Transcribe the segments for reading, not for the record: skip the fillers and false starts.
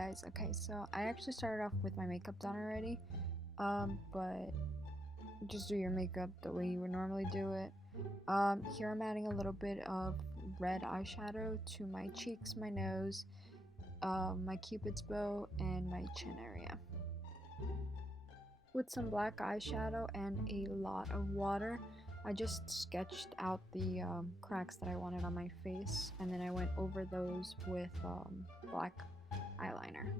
guys, okay, so I actually started off with my makeup done already, but just do your makeup the way you would normally do it. Here I'm adding a little bit of red eyeshadow to my cheeks, my nose, my cupid's bow, and my chin area. With some black eyeshadow and a lot of water, I just sketched out the cracks that I wanted on my face, and then I went over those with black eyeliner.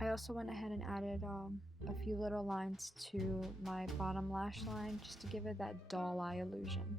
I also went ahead and added a few little lines to my bottom lash line just to give it that doll eye illusion.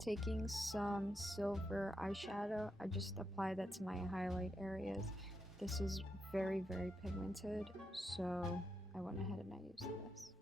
Taking some silver eyeshadow, I just apply that to my highlight areas. This is very pigmented, so I went ahead and I used this.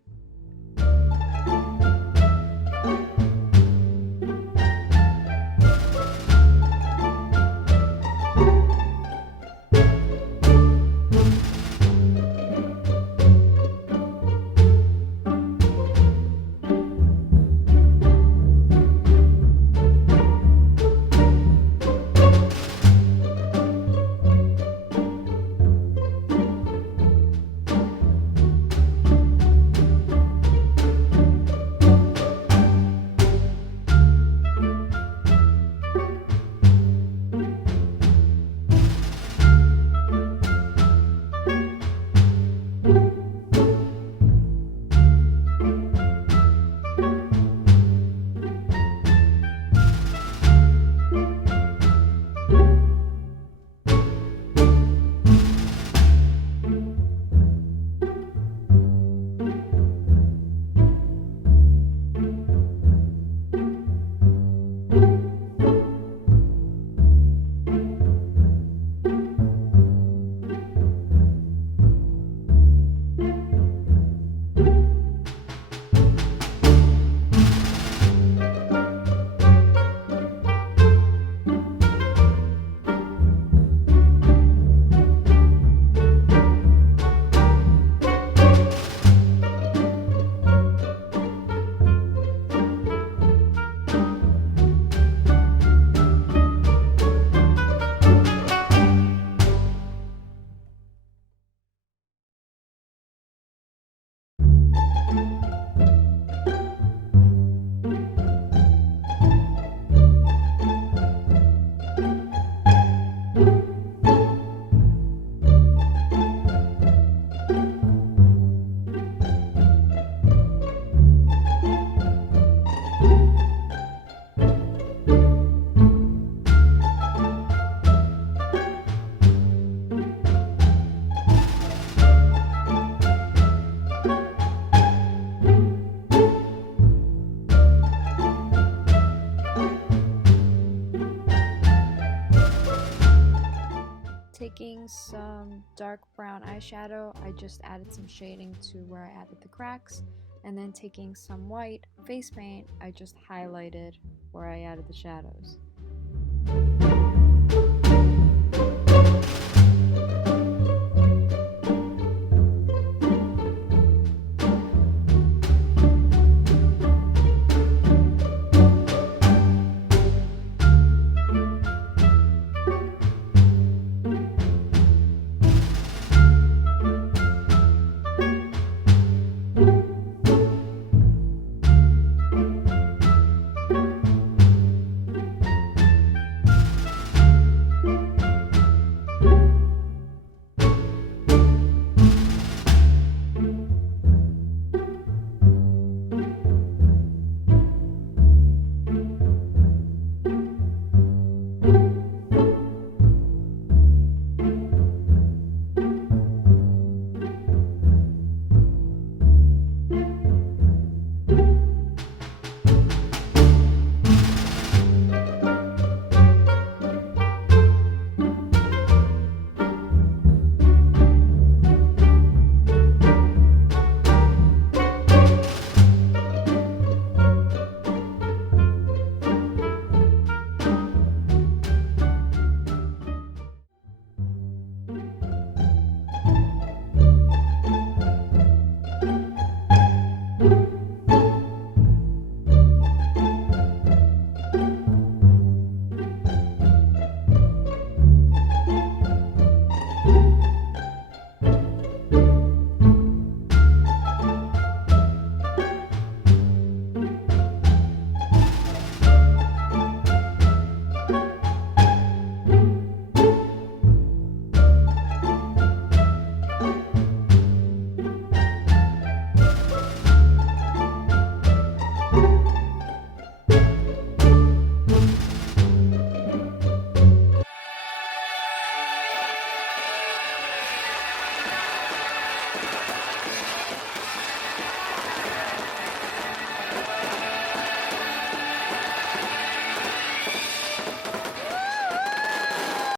Taking some dark brown eyeshadow, I just added some shading to where I added the cracks, and then taking some white face paint, I just highlighted where I added the shadows.